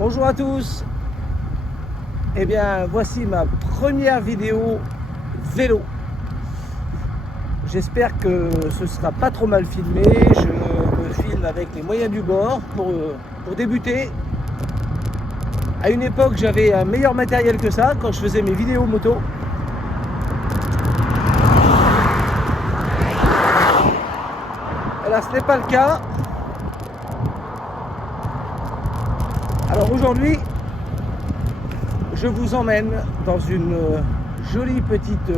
Bonjour à tous. Eh bien, voici ma première vidéo vélo. J'espère que ce sera pas trop mal filmé. Je me filme avec les moyens du bord pour débuter. À une époque, j'avais un meilleur matériel que ça quand je faisais mes vidéos moto. Là, ce n'est pas le cas. Alors aujourd'hui, je vous emmène dans une jolie petite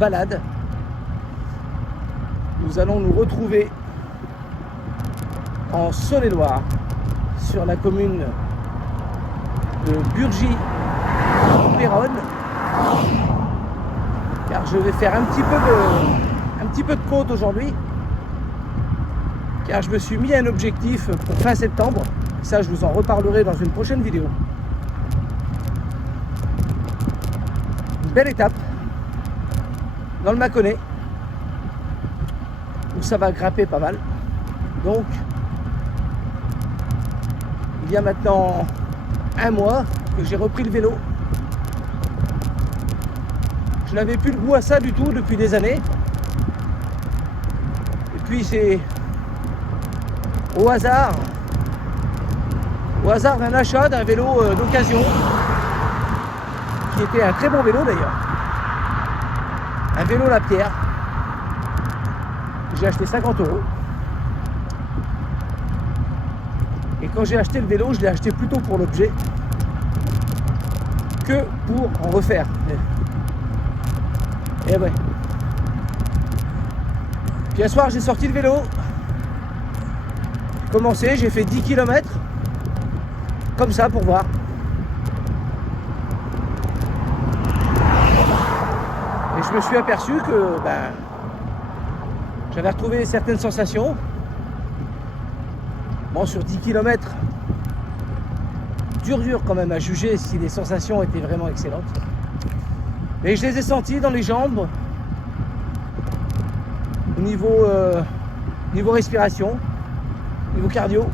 balade. Nous allons nous retrouver en Saône-et-Loire, sur la commune de Burgy-Péronne, car je vais faire un petit peu de côte aujourd'hui, car je me suis mis un objectif pour fin septembre. Ça, je vous en reparlerai dans une prochaine vidéo. Une belle étape dans le Mâconnais, où ça va grimper pas mal. Donc, il y a maintenant un mois que j'ai repris le vélo. Je n'avais plus le goût à ça du tout depuis des années. Et puis c'est au hasard d'un achat d'un vélo d'occasion, qui était un très bon vélo d'ailleurs. Un vélo Lapierre. J'ai acheté 50 €. Et quand j'ai acheté le vélo, je l'ai acheté plutôt pour l'objet que pour en refaire. Et ouais. Puis un soir, j'ai sorti le vélo. J'ai commencé, j'ai fait 10 km. Comme ça, pour voir. Et je me suis aperçu que j'avais retrouvé certaines sensations. Bon, sur 10 km, dur quand même à juger si les sensations étaient vraiment excellentes. Mais je les ai senties dans les jambes, au niveau respiration, niveau cardio.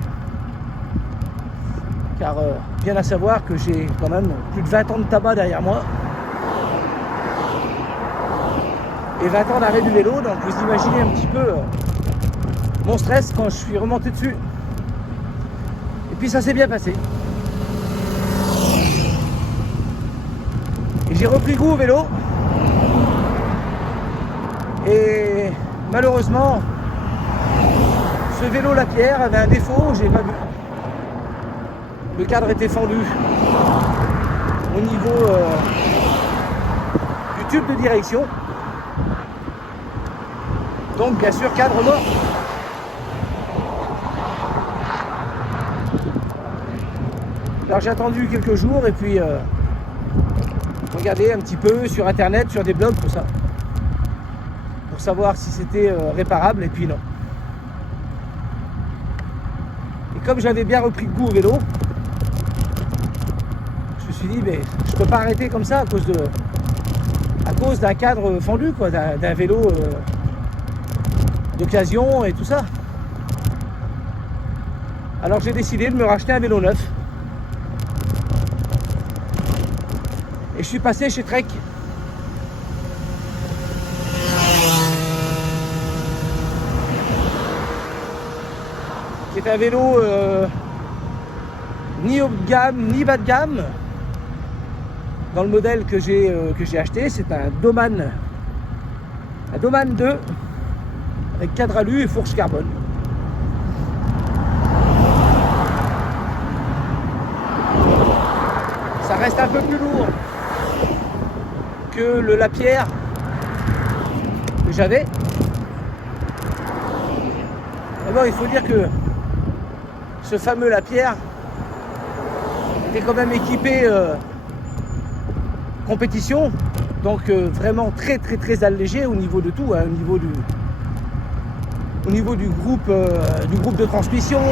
Car bien à savoir que j'ai quand même plus de 20 ans de tabac derrière moi. Et 20 ans d'arrêt du vélo, donc vous imaginez un petit peu mon stress quand je suis remonté dessus. Et puis ça s'est bien passé. Et j'ai repris goût au vélo. Et malheureusement, ce vélo Lapierre avait un défaut, j'ai pas vu. Le cadre était fendu au niveau du tube de direction. Donc bien sûr, cadre mort. Alors j'ai attendu quelques jours et puis regardé un petit peu sur internet, sur des blogs, tout ça, pour savoir si c'était réparable, et puis non. Et comme j'avais bien repris le goût au vélo, je me suis dit, mais je peux pas arrêter comme ça à cause d'un cadre fendu, quoi, d'un vélo d'occasion et tout ça. Alors j'ai décidé de me racheter un vélo neuf. Et je suis passé chez Trek. Qui est un vélo ni haut de gamme, ni bas de gamme. Dans le modèle que j'ai acheté, c'est un Doman 2 avec cadre alu et fourche carbone. Ça reste un peu plus lourd que le Lapierre que j'avais. D'abord, il faut dire que ce fameux Lapierre était quand même équipé compétition, donc vraiment très allégé au niveau de tout, hein, au niveau du groupe de transmission,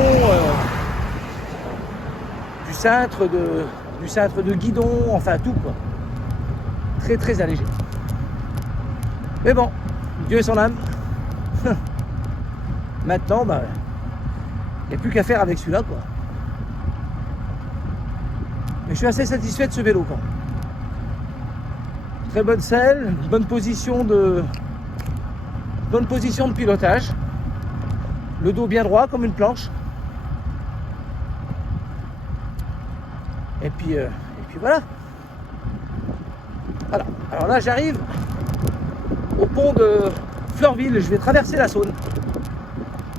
du cintre de guidon, enfin tout, quoi. Très allégé. Mais bon, Dieu et son âme. Maintenant, il n'y a plus qu'à faire avec celui-là, quoi. Mais je suis assez satisfait de ce vélo, quoi. Très bonne selle, bonne position de pilotage. Le dos bien droit comme une planche. Et puis voilà. Voilà. Alors là, j'arrive au pont de Fleurville. Je vais traverser la Saône.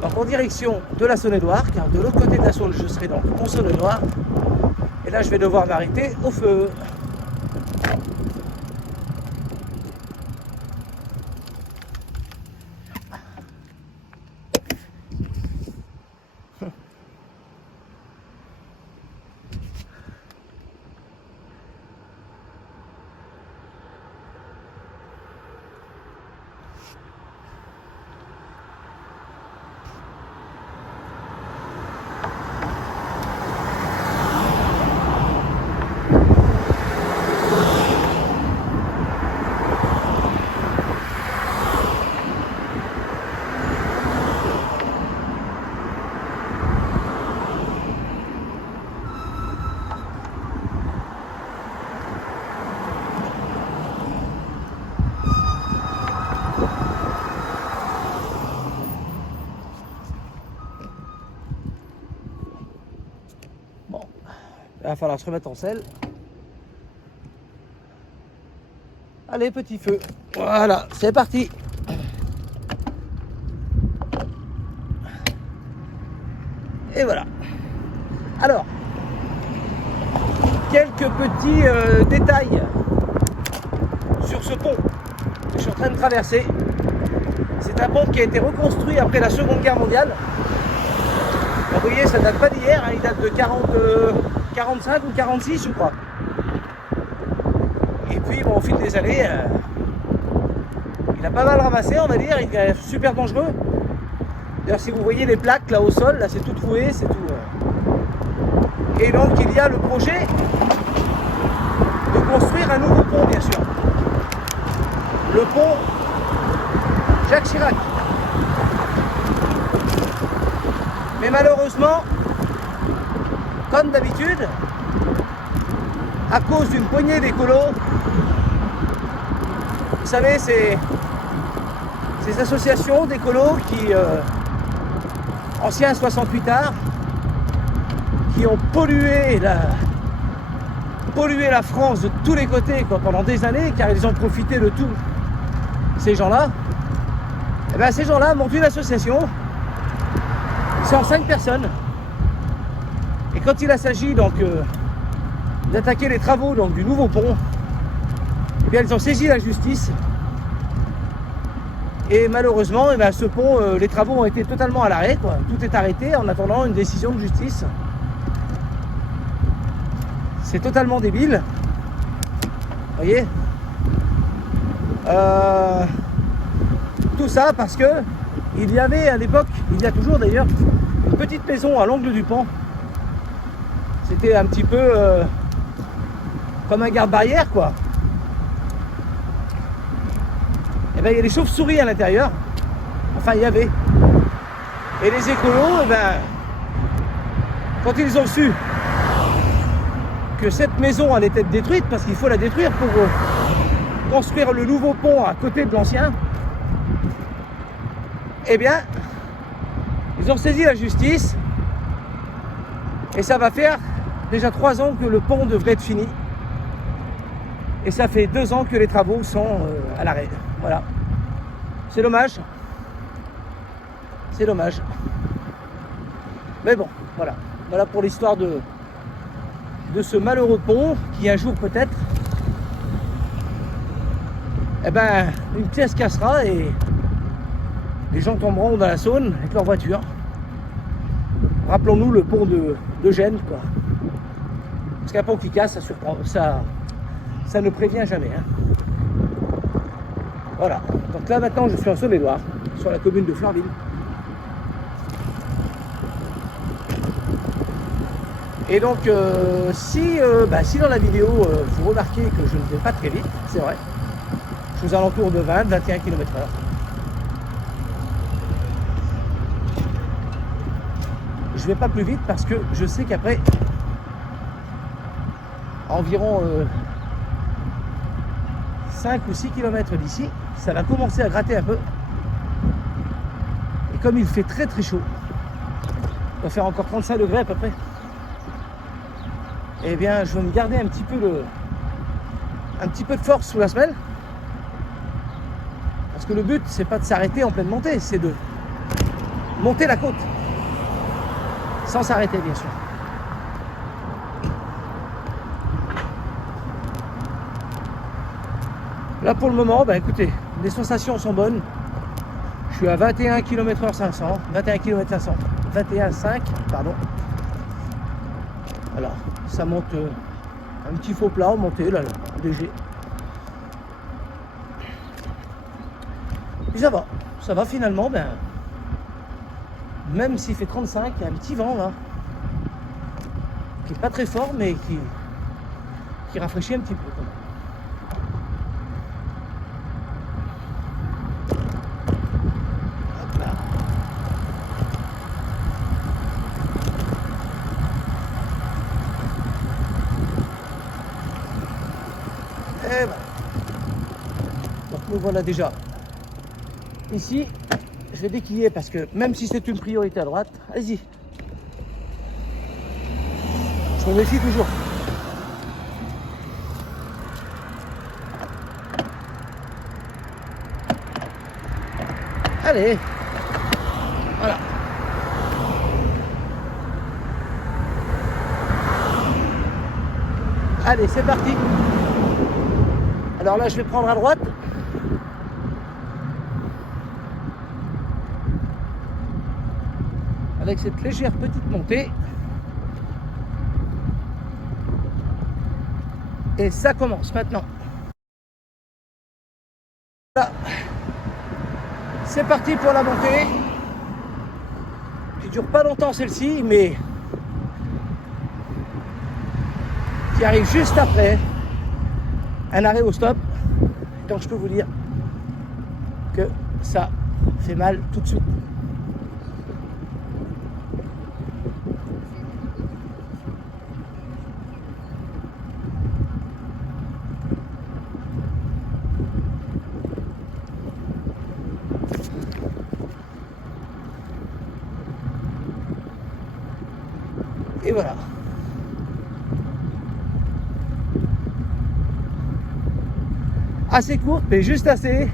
Donc en direction de la Saône-et-Loire, car de l'autre côté de la Saône, je serai donc en Saône-et-Loire. Et là, je vais devoir m'arrêter au feu. Il va falloir se remettre en selle. Allez, petit feu. Voilà, c'est parti. Et voilà. Alors, quelques petits détails sur ce pont que je suis en train de traverser. C'est un pont qui a été reconstruit après la Seconde Guerre mondiale. Alors, vous voyez, ça date pas d'hier, hein, il date de 45 ou 46, je crois. Et puis, bon, au fil des années, il a pas mal ramassé, on va dire. Il est super dangereux. D'ailleurs, si vous voyez les plaques là au sol, là, c'est tout troué, c'est tout. Et donc, il y a le projet de construire un nouveau pont, bien sûr. Le pont Jacques Chirac. Mais malheureusement, comme d'habitude, à cause d'une poignée d'écolos, vous savez, ces associations d'écolos qui, anciens 68 arts, qui ont pollué la France de tous les côtés, quoi, pendant des années, car ils ont profité de tout. Ces gens-là, et bien ces gens-là montent une association. Ils sont 5 personnes. Et quand il s'agit donc d'attaquer les travaux donc, du nouveau pont, eh bien, ils ont saisi la justice. Et malheureusement, eh bien, ce pont, les travaux ont été totalement à l'arrêt, quoi. Tout est arrêté en attendant une décision de justice. C'est totalement débile. Vous voyez, tout ça parce que il y avait à l'époque, il y a toujours d'ailleurs, une petite maison à l'angle du pont. C'était un petit peu comme un garde-barrière, quoi. Et bien, il y a des chauves-souris à l'intérieur. Enfin, il y avait. Et les écolos, eh ben, quand ils ont su que cette maison allait être détruite, parce qu'il faut la détruire pour construire le nouveau pont à côté de l'ancien, eh bien, ils ont saisi la justice. Et ça va faire déjà 3 ans que le pont devrait être fini. Et ça fait 2 ans que les travaux sont à l'arrêt. Voilà. C'est dommage. C'est dommage. Mais bon, voilà. Voilà pour l'histoire de ce malheureux pont qui un jour peut-être, eh ben, une pièce cassera et les gens tomberont dans la Saône avec leur voiture. Rappelons-nous le pont de Gênes, quoi. Parce qu'un pont qui casse, ça surprend, ça ne prévient jamais. Hein. Voilà. Donc là maintenant, je suis en Saône-et-Loire, sur la commune de Fleurville. Et donc, si dans la vidéo, vous remarquez que je ne vais pas très vite, c'est vrai, je suis aux alentours de 20-21 km/h. Je ne vais pas plus vite parce que je sais qu'après, à environ 5 ou 6 km d'ici. Ça va commencer à gratter un peu. Et comme il fait très très chaud, il va faire encore 35 degrés à peu près, et bien je vais me garder un petit peu de force sous la semelle. Parce que le but, c'est pas de s'arrêter en pleine montée, c'est de monter la côte. Sans s'arrêter, bien sûr. Là, pour le moment, bah, écoutez, les sensations sont bonnes. Je suis à 21 km/h 500, 21 km 500, 21,5, pardon. Alors, ça monte un petit faux plat en montée, là, léger. Puis ça va finalement, ben, même s'il fait 35, il y a un petit vent là, qui est pas très fort, mais qui rafraîchit un petit peu. Hop là. Et voilà. Donc nous voilà déjà ici. Je vais déquiller parce que même si c'est une priorité à droite, allez-y. Je me méfie toujours. Allez, voilà. Allez, c'est parti. Alors là, je vais prendre à droite. Avec cette légère petite montée. Et ça commence maintenant. Là, c'est parti pour la montée. Qui dure pas longtemps celle-ci, mais qui arrive juste après un arrêt au stop. Donc je peux vous dire que ça fait mal tout de suite. Et voilà. Assez courte, mais juste assez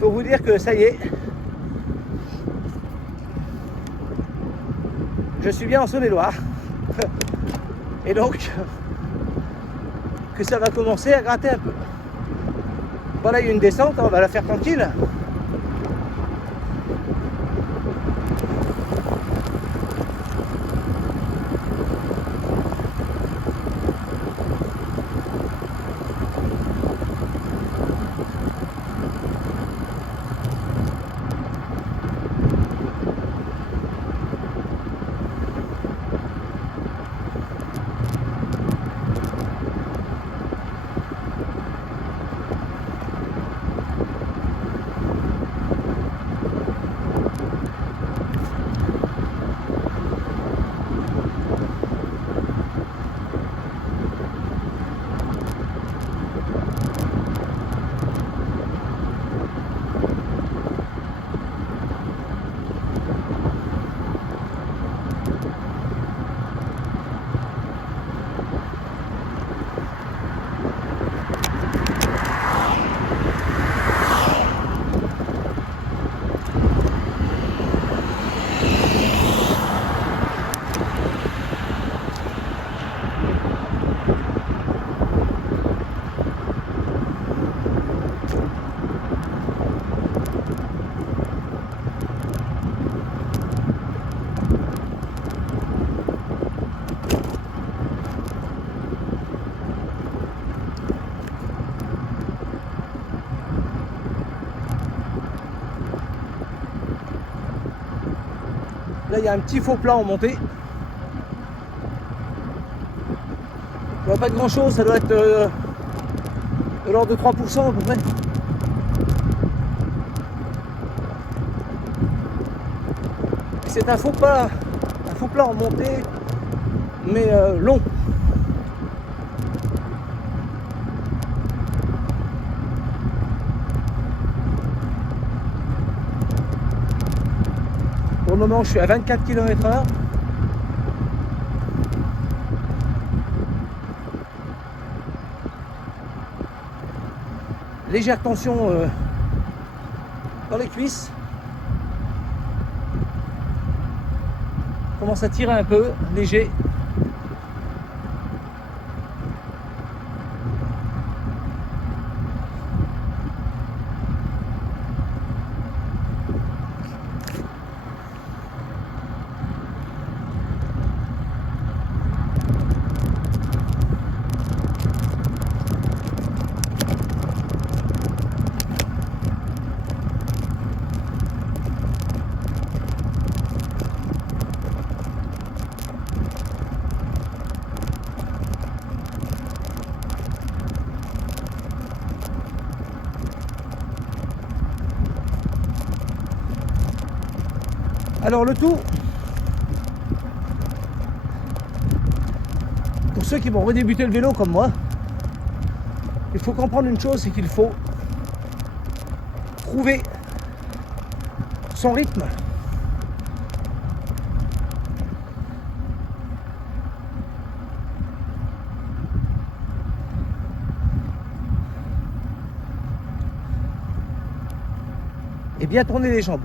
pour vous dire que ça y est, je suis bien en Saône-et-Loire. Et donc, que ça va commencer à gratter un peu. Voilà, il y a une descente, on va la faire tranquille. Là, il y a un petit faux plat en montée. Il n'y a pas de grand chose, ça doit être de l'ordre de 3% à peu près. C'est un faux plat en montée mais long. Pour le moment, je suis à 24 km/h. Légère tension dans les cuisses. Commence à tirer un peu, léger. Alors le tout, pour ceux qui vont redébuter le vélo comme moi, il faut comprendre une chose, c'est qu'il faut trouver son rythme. Et bien tourner les jambes.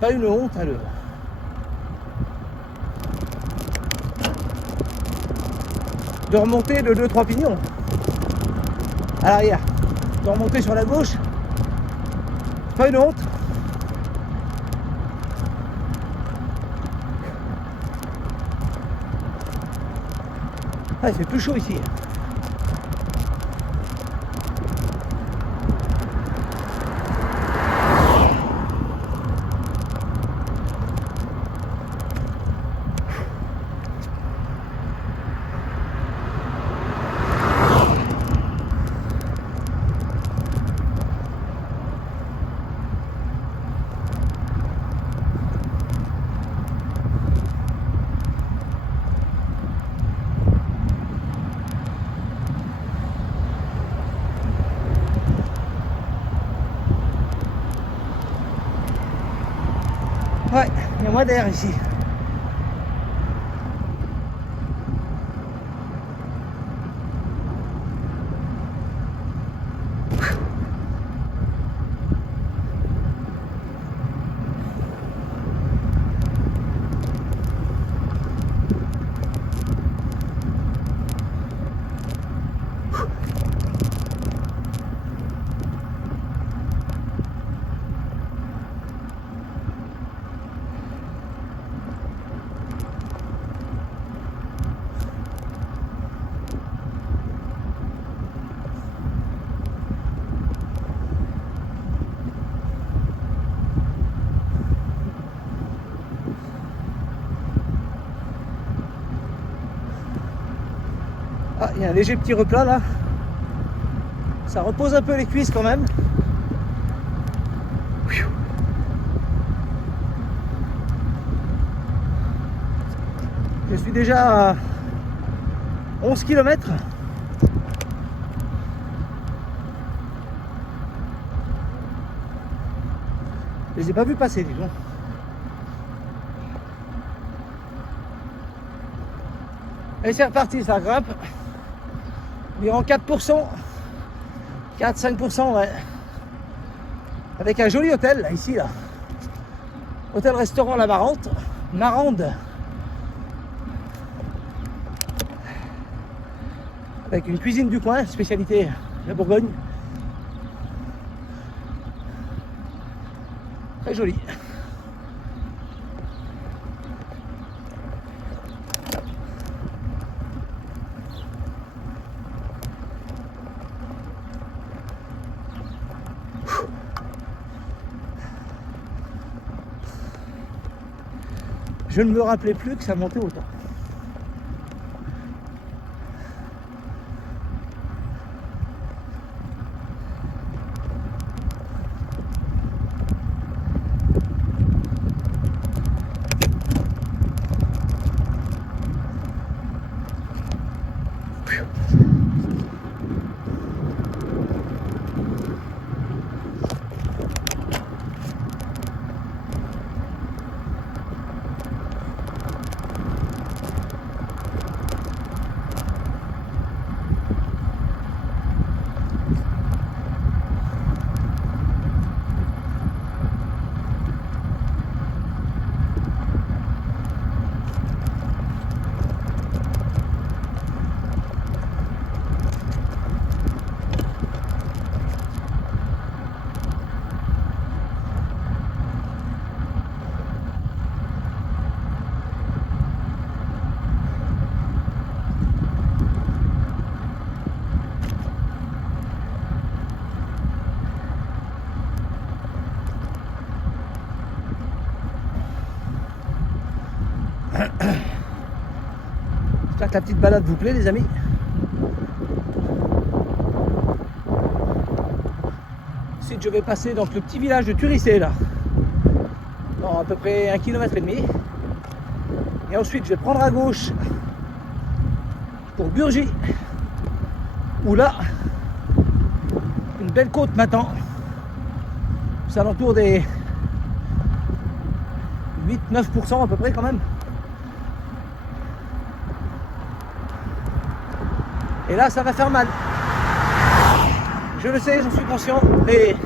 Pas une honte à de remonter de 2-3 pignons à l'arrière, de remonter sur la gauche, pas une honte. Ah, il fait plus chaud ici. Ouais, il y a moins d'air ici. Ah, il y a un léger petit replat là. Ça repose un peu les cuisses quand même. Je suis déjà à 11 km. Je les ai pas vus passer, dis donc. Et c'est reparti, ça grimpe. Environ 4%. 4-5%, ouais. Avec un joli hôtel, là, ici, là. Hôtel-restaurant La Marande. Marande. Avec une cuisine du coin, spécialité la Bourgogne. Très joli. Je ne me rappelais plus que ça montait autant. J'espère que la petite balade vous plaît, les amis. Ensuite, je vais passer donc le petit village de Turissé, là. Dans à peu près 1,5 km. Et ensuite, je vais prendre à gauche pour Burgy, où là, une belle côte m'attend. C'est à l'entour des 8-9% à peu près quand même. Et là, ça va faire mal. Je le sais, j'en suis conscient, mais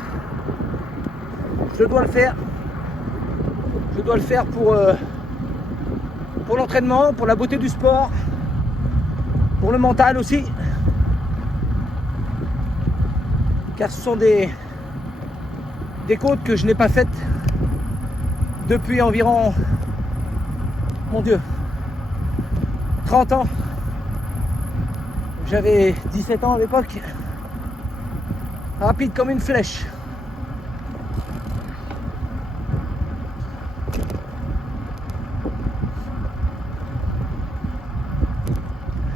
je dois le faire. Je dois le faire pour l'entraînement, pour la beauté du sport, pour le mental aussi. Car ce sont des côtes que je n'ai pas faites depuis environ, mon Dieu, 30 ans. J'avais 17 ans à l'époque. Rapide comme une flèche.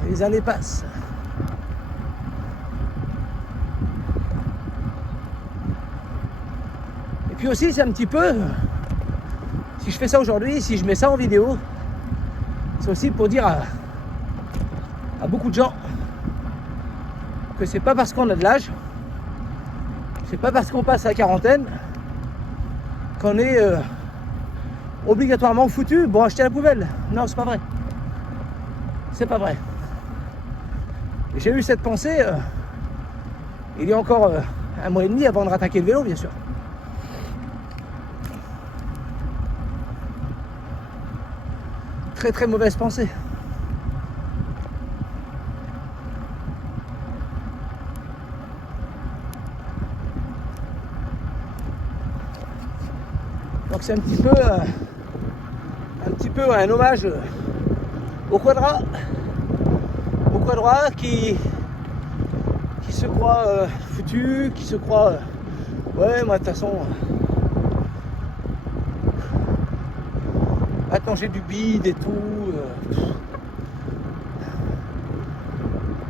Les années passent. Et puis aussi, c'est un petit peu, si je fais ça aujourd'hui, si je mets ça en vidéo, c'est aussi pour dire à beaucoup de gens que c'est pas parce qu'on a de l'âge, c'est pas parce qu'on passe la quarantaine qu'on est obligatoirement foutu pour acheter à la poubelle. Non, c'est pas vrai. C'est pas vrai. Et j'ai eu cette pensée il y a encore 1 mois et demi avant de rattaquer le vélo, bien sûr. Très très mauvaise pensée. Donc c'est un petit peu un hommage au Quadra qui se croit foutu, qui se croit ouais, moi de toute façon maintenant j'ai du bide et tout,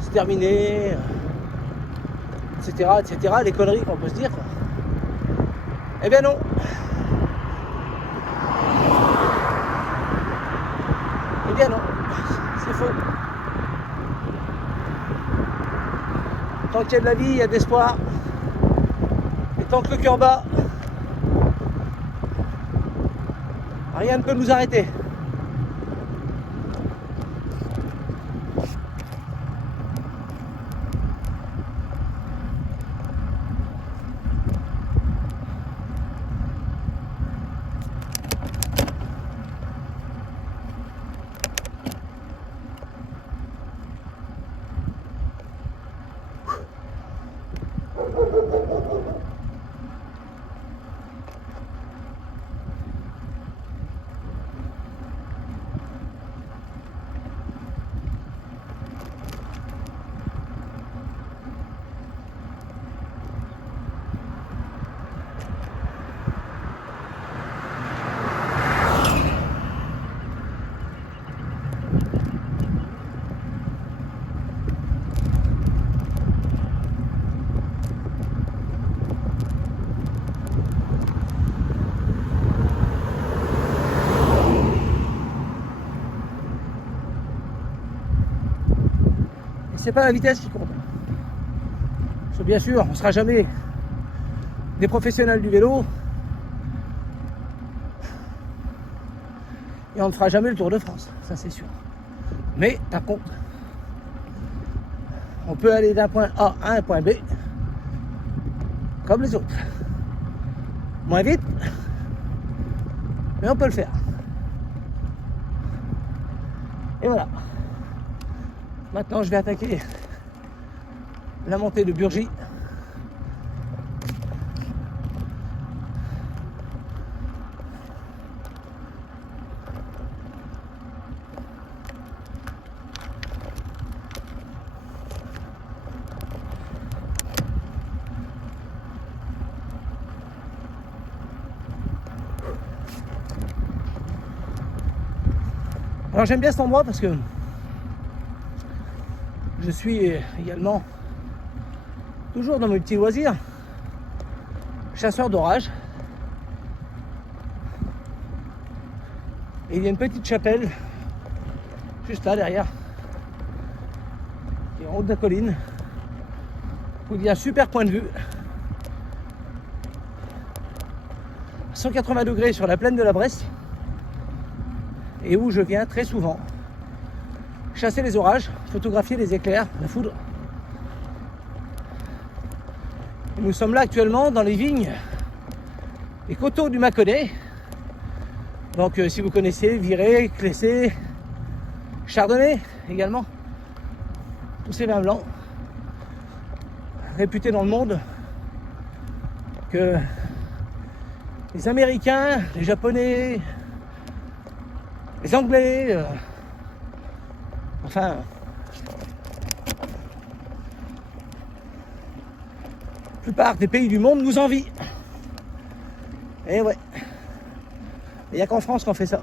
c'est terminé, etc., les conneries qu'on peut se dire, quoi. Eh bien non. Eh bien non, c'est faux. Tant qu'il y a de la vie, il y a de l'espoir. Et tant que le cœur bat, rien ne peut nous arrêter. C'est pas la vitesse qui compte. Parce que bien sûr, on ne sera jamais des professionnels du vélo. Et on ne fera jamais le Tour de France, ça c'est sûr. Mais par contre, on peut aller d'un point A à un point B comme les autres. Moins vite, mais on peut le faire. Et voilà. Maintenant, je vais attaquer la montée de Burgy. Alors j'aime bien cet endroit parce que je suis également toujours dans mes petits loisirs, chasseur d'orage. Et il y a une petite chapelle juste là derrière, qui est en haut de la colline, où il y a un super point de vue. 180 degrés sur la plaine de la Bresse, et où je viens très souvent chasser les orages, photographier les éclairs, la foudre. Et nous sommes là actuellement dans les vignes et coteaux du Mâconnais. Donc si vous connaissez Viré, Clessé, Chardonnay également, tous ces vins blancs réputés dans le monde, que les Américains, les Japonais, les Anglais, enfin, la plupart des pays du monde nous envient. Et ouais, il n'y a qu'en France qu'on fait ça.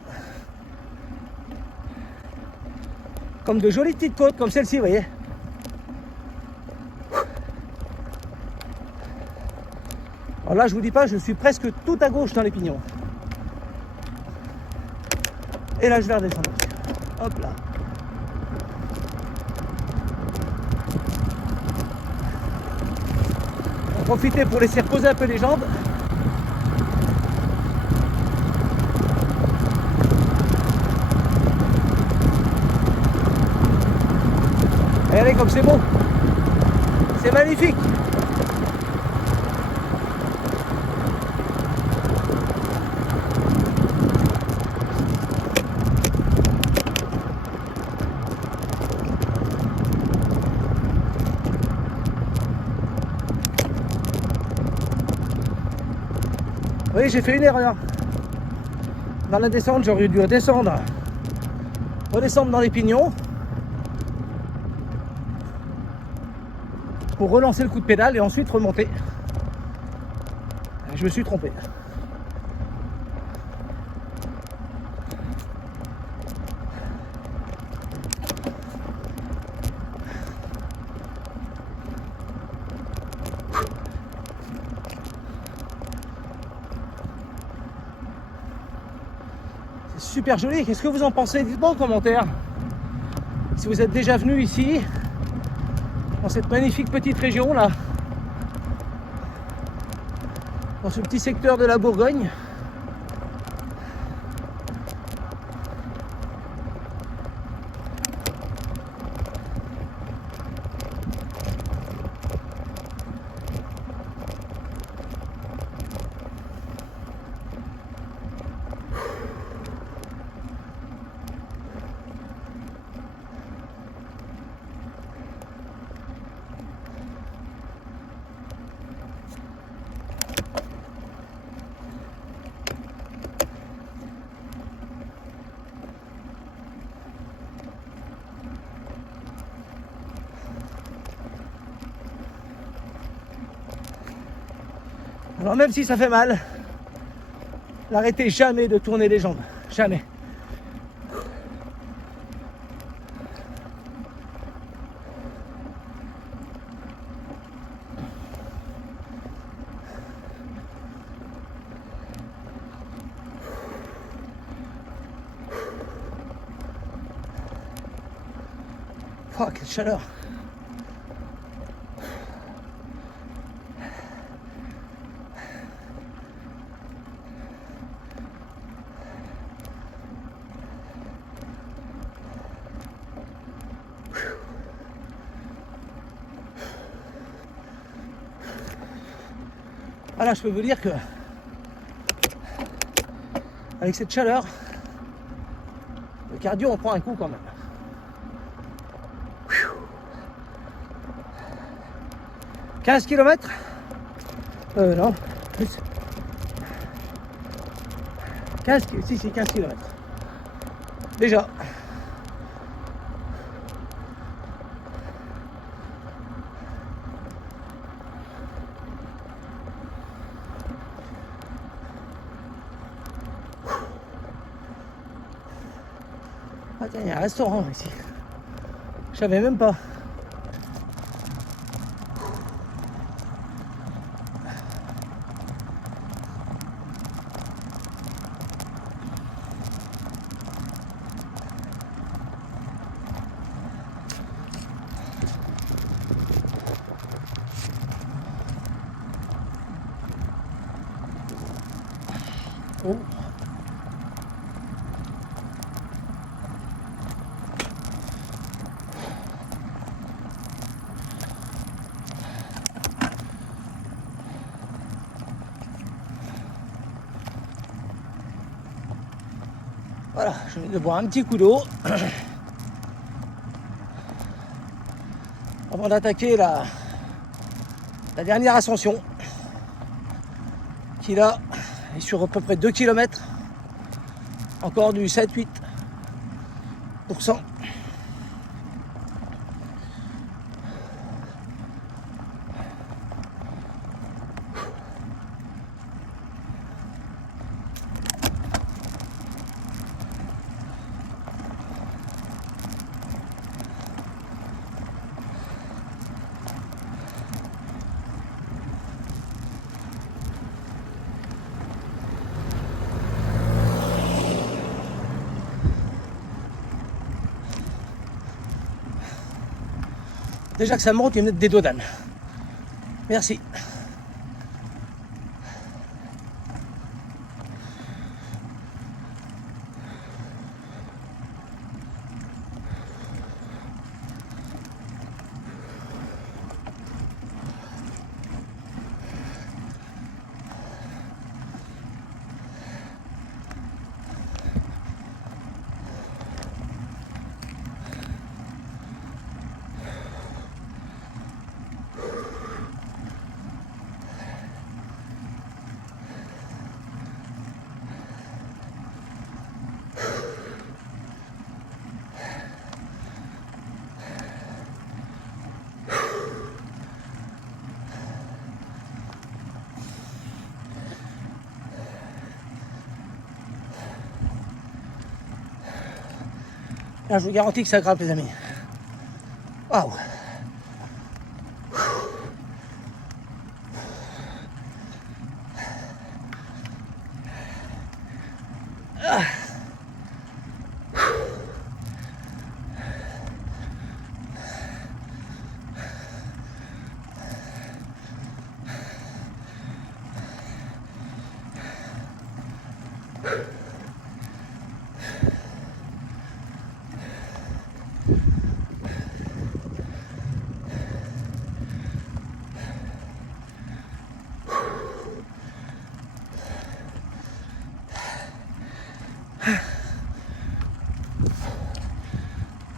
Comme de jolies petites côtes comme celle-ci, vous voyez. Alors là, je vous dis pas, je suis presque tout à gauche dans les pignons. Et là, je vais redescendre. Hop là. On va profiter pour laisser reposer un peu les jambes. Regardez comme c'est beau. C'est magnifique. Oui, j'ai fait une erreur. Dans la descente, j'aurais dû redescendre dans les pignons pour relancer le coup de pédale et ensuite remonter. Je me suis trompé. C'est super joli. Qu'est-ce que vous en pensez? Dites-moi en commentaire. Si vous êtes déjà venu ici, dans cette magnifique petite région là, dans ce petit secteur de la Bourgogne. Alors même si ça fait mal, n'arrêtez jamais de tourner les jambes, jamais. Oh, quelle chaleur! Voilà, je peux vous dire que avec cette chaleur, le cardio on prend un coup quand même. 15 km? Non, plus. 15 km. Déjà. Ah tiens, il y a un restaurant ici. Je savais même pas. Oh. Voilà, je viens de boire un petit coup d'eau avant d'attaquer la dernière ascension qui là est sur à peu près 2 km, encore du 7-8%. Déjà que ça monte, il y a des doigts d'âne. Merci. Là, je vous garantis que ça grimpe, les amis. Waouh!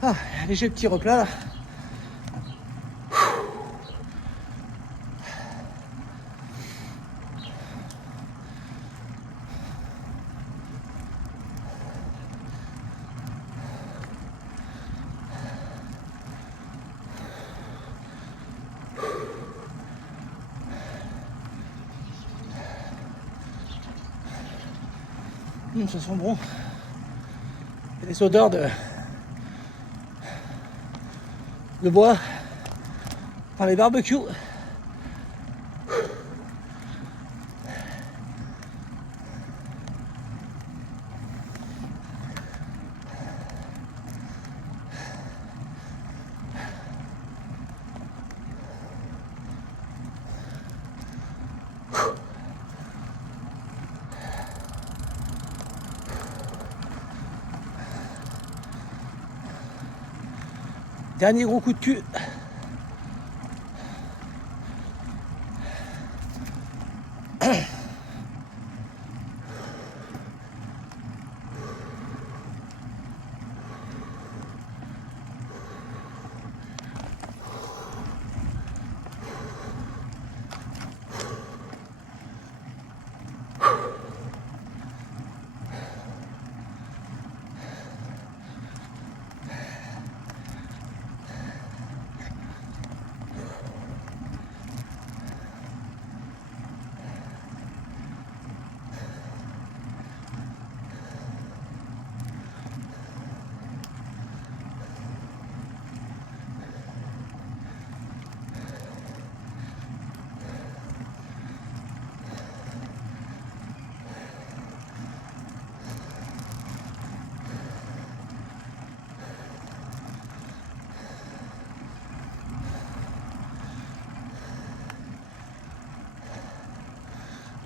Ah, léger petit replat là. Ça sent bon. Il y a des odeurs de bois dans les barbecues. Dernier gros coup de cul.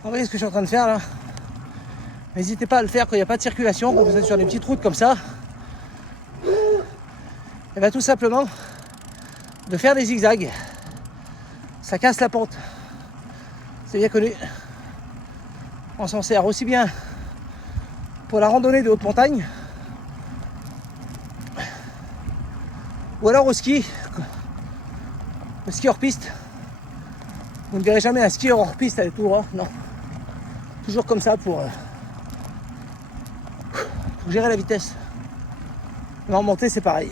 Vous voyez ce que je suis en train de faire là? N'hésitez pas à le faire quand il n'y a pas de circulation, quand vous êtes sur des petites routes comme ça. Et bien tout simplement de faire des zigzags. Ça casse la pente. C'est bien connu. On s'en sert aussi bien pour la randonnée de haute montagne ou alors au ski. Le ski hors piste. Vous ne verrez jamais un skieur hors piste avec tout droit, non. Toujours comme ça pour gérer la vitesse. Mais en montée c'est pareil.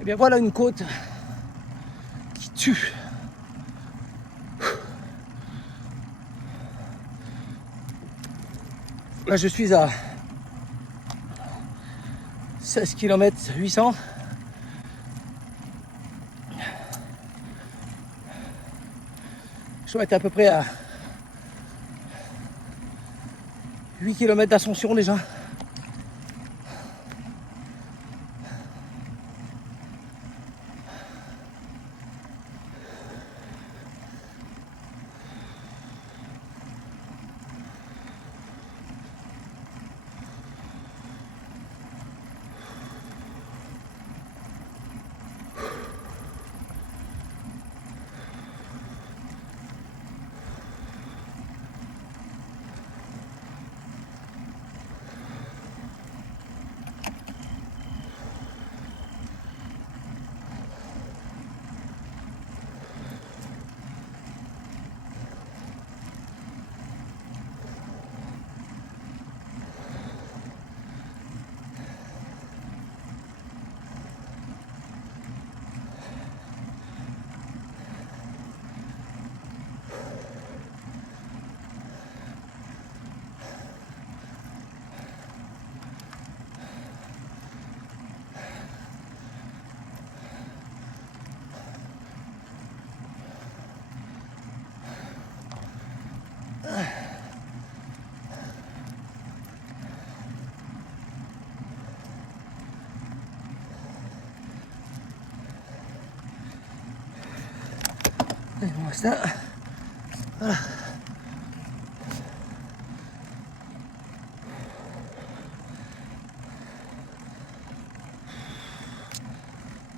Et bien voilà une côte qui tue. Là je suis à 16 km 800. Je dois être à peu près à 8 km d'ascension déjà. Et bon, ça. Voilà.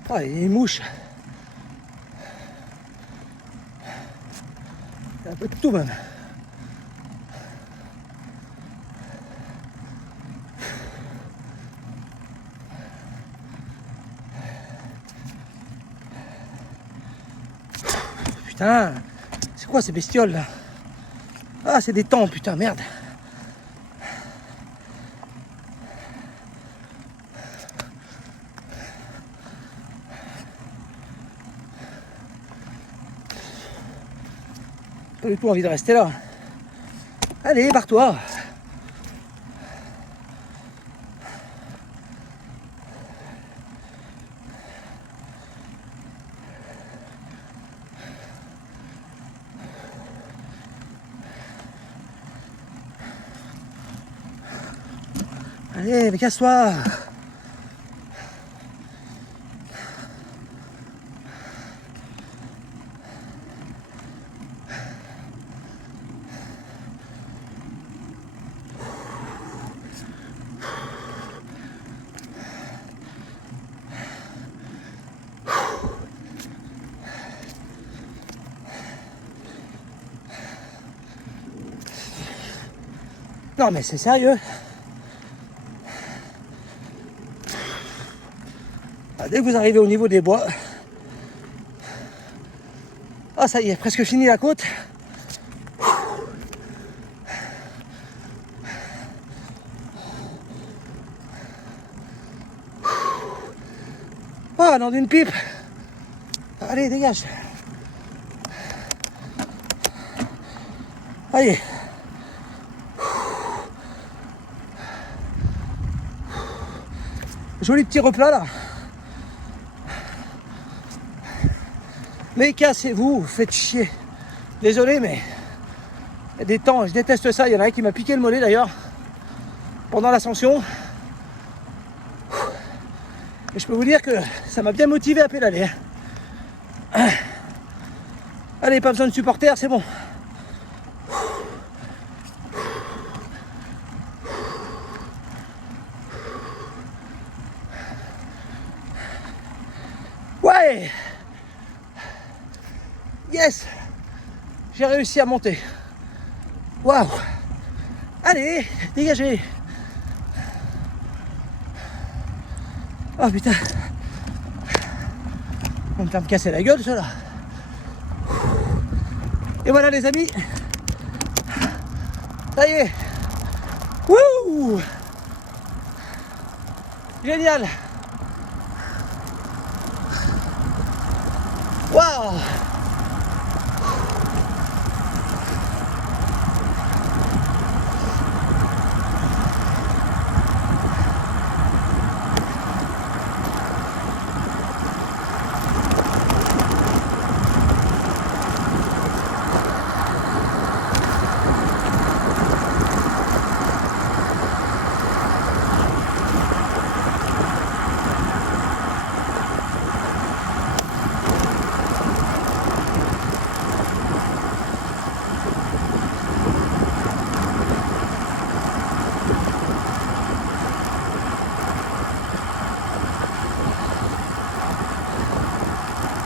Ah, il y a des mouches. Il y a un peu de tout même. Putain, c'est quoi ces bestioles là? Ah, c'est des temps, putain, merde. Pas du tout envie de rester là. Allez, barre-toi. Allez, mais casse-toi. Non mais c'est sérieux. Ah, dès que vous arrivez au niveau des bois, ah ça y est, presque fini la côte. Ah, dans une pipe. Allez, dégage. Allez. Joli petit replat là. Mais cassez-vous, vous faites chier. Désolé, mais il y a des temps, je déteste ça. Il y en a un qui m'a piqué le mollet d'ailleurs pendant l'ascension. Et je peux vous dire que ça m'a bien motivé à pédaler. Allez, pas besoin de supporters, c'est bon. Ouais! Yes! J'ai réussi à monter. Waouh! Allez, dégagez! Oh putain! On va me faire me casser la gueule, ça là. Et voilà les amis. Ça y est. Wouh! Génial! Waouh!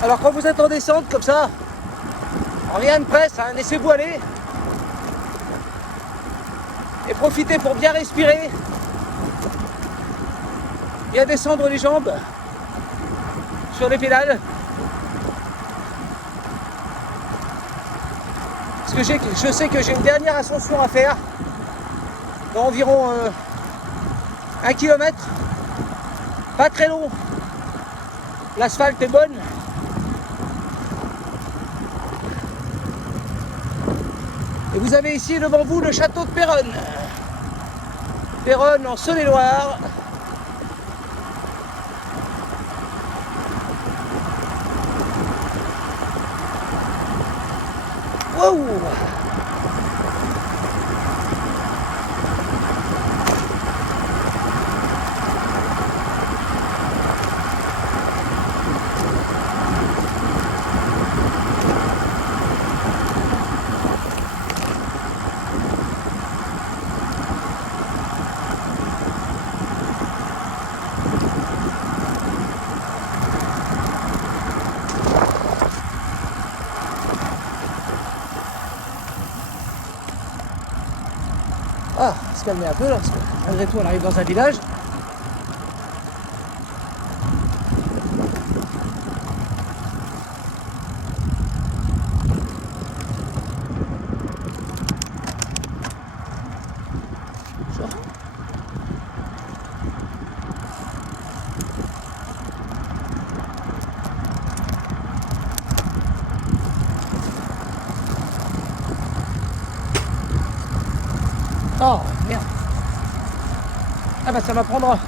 Alors quand vous êtes en descente comme ça, rien ne presse, hein, laissez-vous aller. Et profitez pour bien respirer. Bien descendre les jambes sur les pédales. Parce que je sais que j'ai une dernière ascension à faire d'environ 1 km. Pas très long. L'asphalte est bonne. Et vous avez ici devant vous le château de Péronne. Péronne en Saône-et-Loire. Wow! Ah, on va se calmer un peu là, parce que malgré tout on arrive dans un village. Oh merde. Ah bah ça va prendre.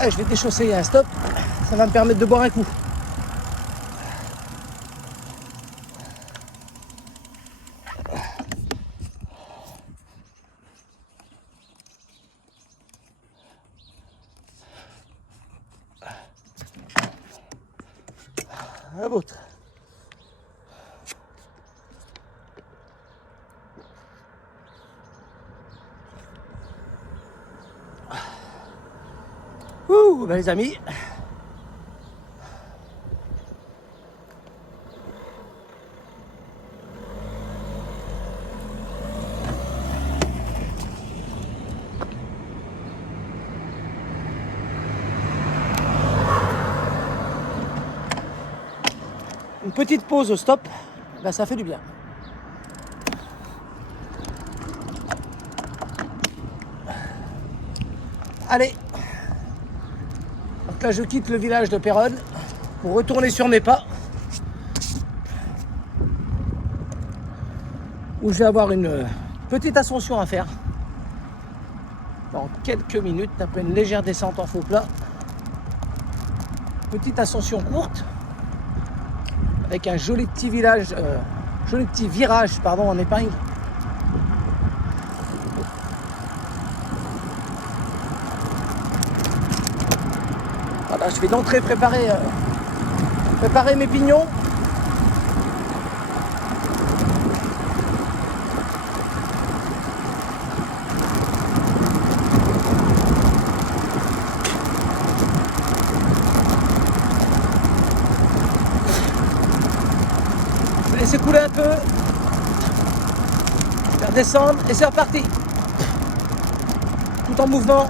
Allez, je vais déchausser un stop. Ça va me permettre de boire un coup. Un vôtre. Ouh, ben les amis. Une petite pause au stop, ben ça fait du bien. Allez. Donc là, je quitte le village de Péronne pour retourner sur mes pas, où je vais avoir une petite ascension à faire dans quelques minutes après une légère descente en faux plat. Petite ascension courte avec un joli petit virage en épingle. Voilà, je vais d'entrée préparer mes pignons. Je vais laisser couler un peu, faire descendre et c'est reparti. Tout en mouvement.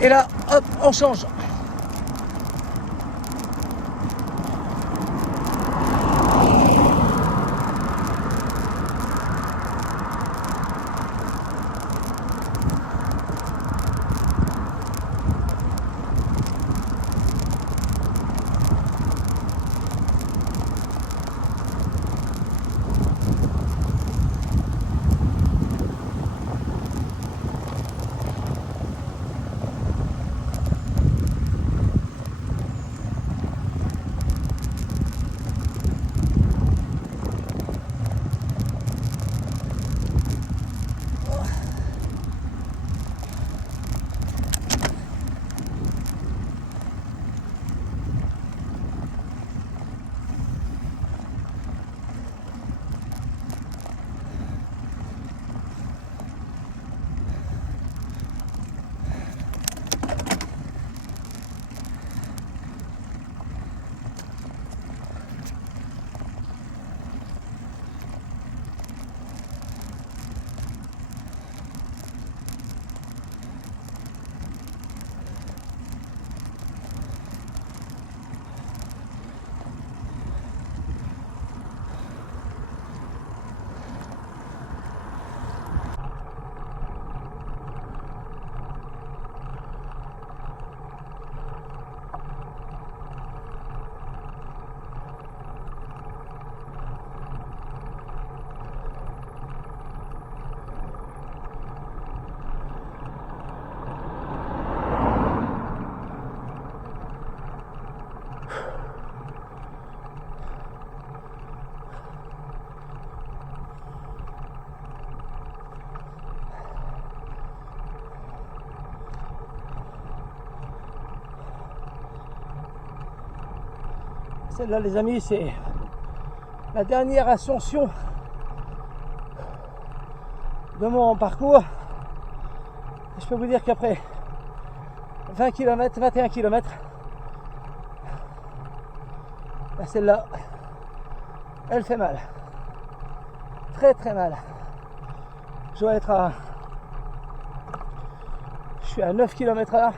Et là, hop, on change. Celle-là, les amis, c'est la dernière ascension de mon parcours. Je peux vous dire qu'après 20 km, 21 km, celle-là, elle fait mal. Très très mal. Je dois être à... Je suis à 9 km/h.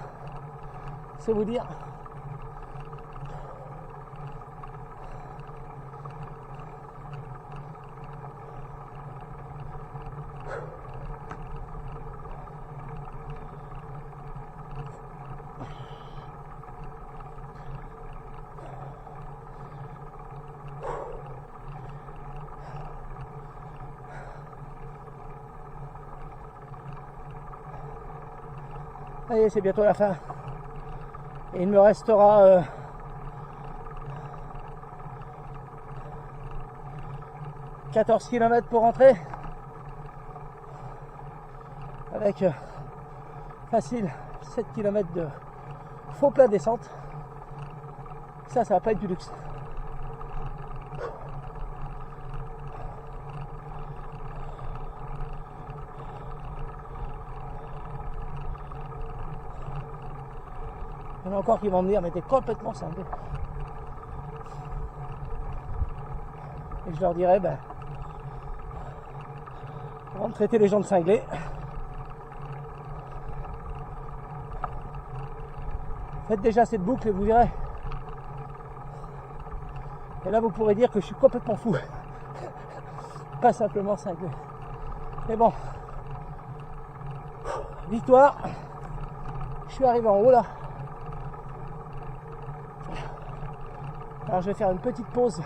C'est vous dire. Allez, c'est bientôt la fin. Et il me restera 14 km pour rentrer. Avec facile 7 km de faux plat descente. Ça va pas être du luxe. Il y en a encore qui vont me dire, mais t'es complètement cinglé. Et je leur dirais, ben, avant de traiter les gens de cinglés, faites déjà cette boucle et vous verrez. Et là, vous pourrez dire que je suis complètement fou. Pas simplement cinglé. Mais bon, victoire. Je suis arrivé en haut là. Alors je vais faire une petite pause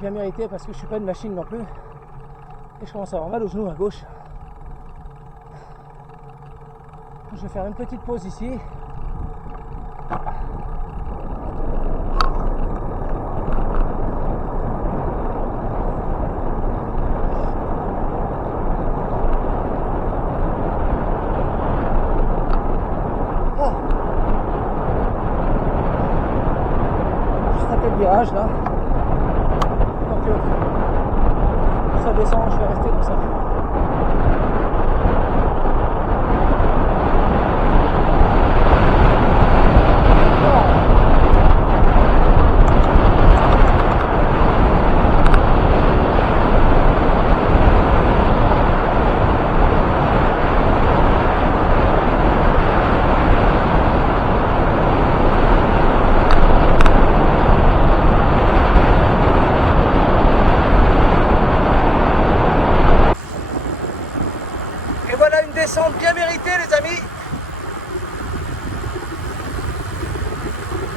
bien méritée parce que je suis pas une machine non plus et je commence à avoir mal aux genoux à gauche. Je vais faire une petite pause ici. Virage là, donc ça descend, je vais rester comme ça. Descente bien méritée les amis.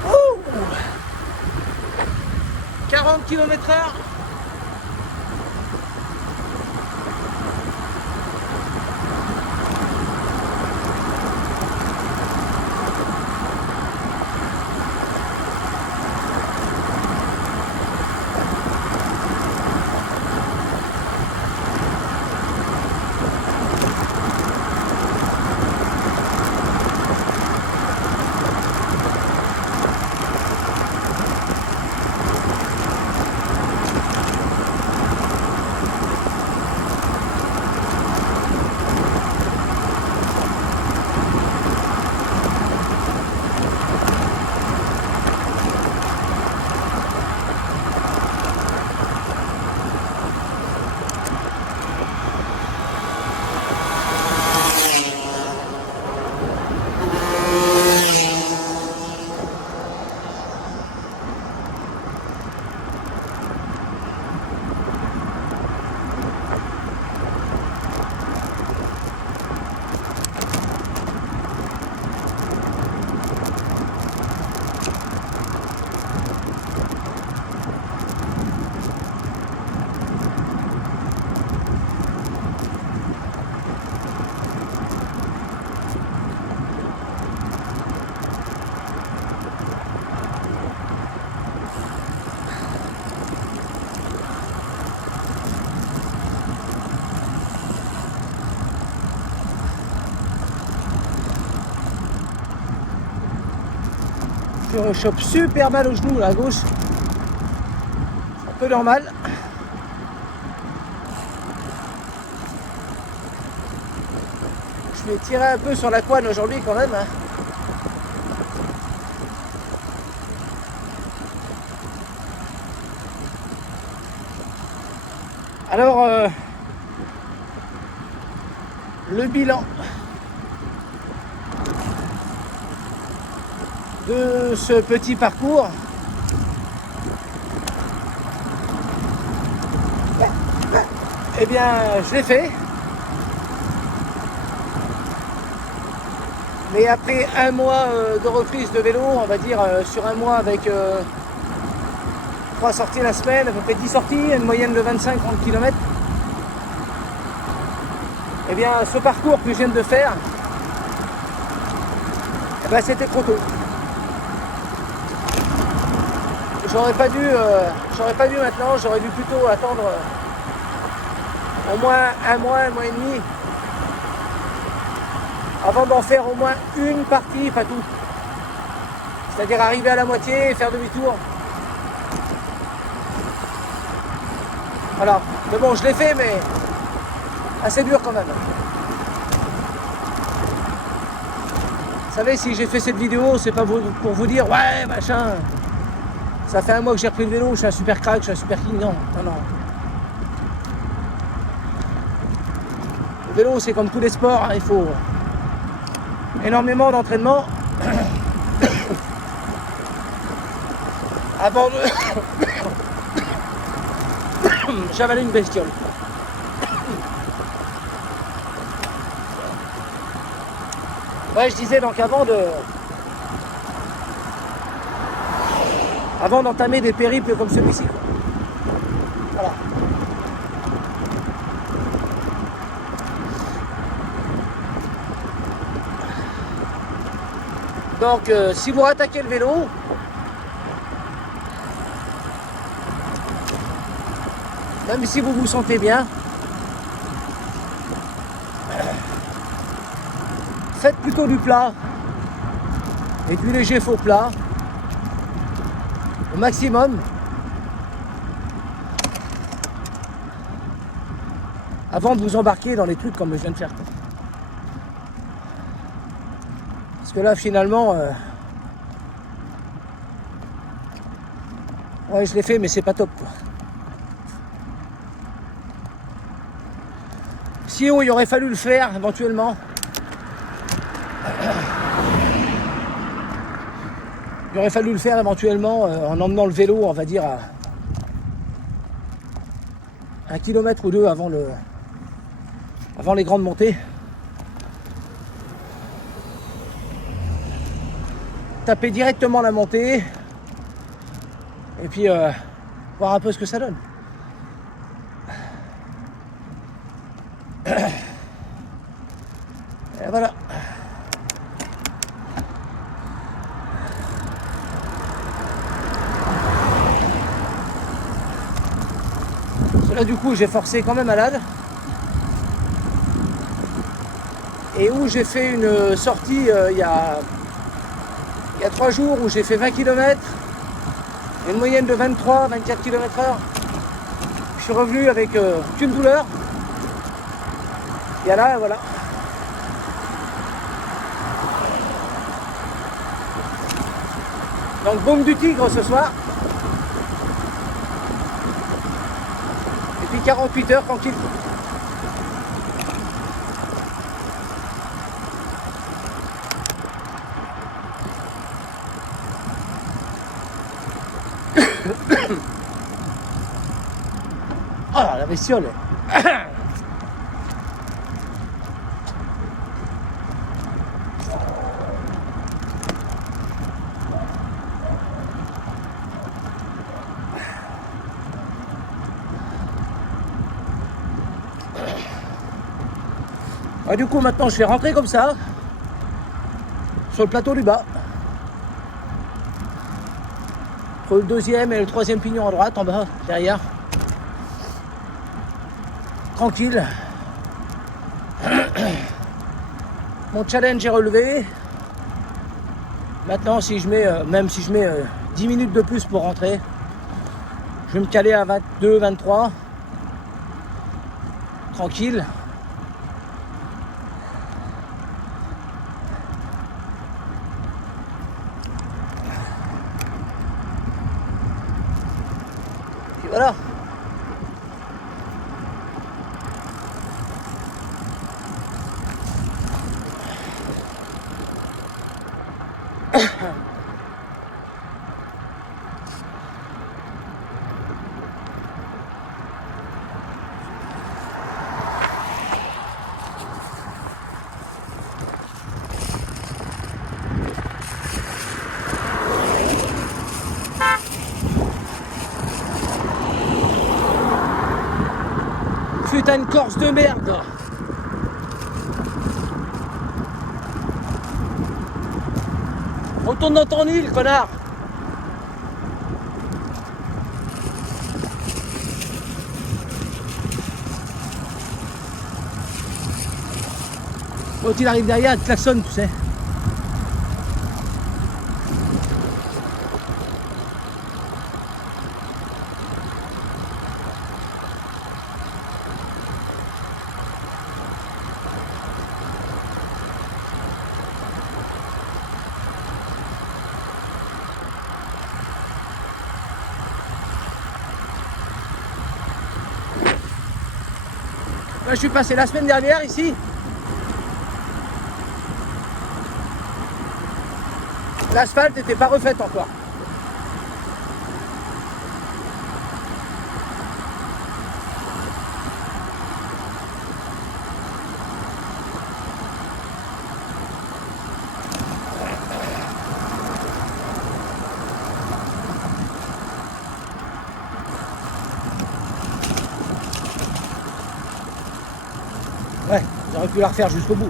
Ouh 40 km/h. Je me chope super mal au genou là à gauche. C'est un peu normal. Je vais tirer un peu sur la couenne aujourd'hui quand même. Hein. Alors, le bilan de ce petit parcours. Eh bien, je l'ai fait. Mais après un mois de reprise de vélo, on va dire sur un mois avec 3 sorties la semaine, à peu près 10 sorties, une moyenne de 25-30 km. Eh bien, ce parcours que je viens de faire, eh ben, c'était trop tôt. J'aurais pas dû maintenant, j'aurais dû plutôt attendre au moins un mois et demi, avant d'en faire au moins une partie, pas tout. C'est-à-dire arriver à la moitié et faire demi-tour. Voilà. Mais bon, je l'ai fait, mais assez dur quand même. Vous savez, si j'ai fait cette vidéo, c'est pas pour vous dire, ouais, machin, ça fait un mois que j'ai repris le vélo, je suis un super crack, je suis un super king. Non, non, non. Le vélo, c'est comme tous les sports, hein, il faut énormément d'entraînement avant de j'avalais une bestiole. Ouais, je disais donc avant d'entamer des périples comme celui-ci. Voilà. Donc, si vous rattaquez le vélo, même si vous vous sentez bien, faites plutôt du plat et du léger faux plat au maximum avant de vous embarquer dans les trucs comme je viens de faire. Parce que là finalement ouais, je l'ai fait mais c'est pas top quoi. Si il aurait fallu le faire éventuellement, il aurait fallu le faire éventuellement en emmenant le vélo, on va dire, à 1 kilomètre ou 2 avant les grandes montées. Taper directement la montée et puis voir un peu ce que ça donne. Et voilà. Là du coup j'ai forcé quand même malade. Et où j'ai fait une sortie il y a 3 jours où j'ai fait 20 km, une moyenne de 23-24 km/h. Je suis revenu avec qu'une douleur. Et là voilà. Donc baume du tigre ce soir. Et puis 48 heures tranquille. Oh la bestiole. Ah, du coup maintenant je vais rentrer comme ça sur le plateau du bas entre le 2e et le 3e pignon à droite en bas derrière, tranquille. Mon challenge est relevé. Maintenant si je mets même si je mets 10 minutes de plus pour rentrer, je vais me caler à 22-23 tranquille. Voilà. Putain de Corse de merde. retourne dans ton île, connard. Quand il arrive derrière, il te klaxonne, tu sais. Là, je suis passé la semaine dernière ici. L'asphalte n'était pas refaite encore. Ouais, j'aurais pu la refaire jusqu'au bout.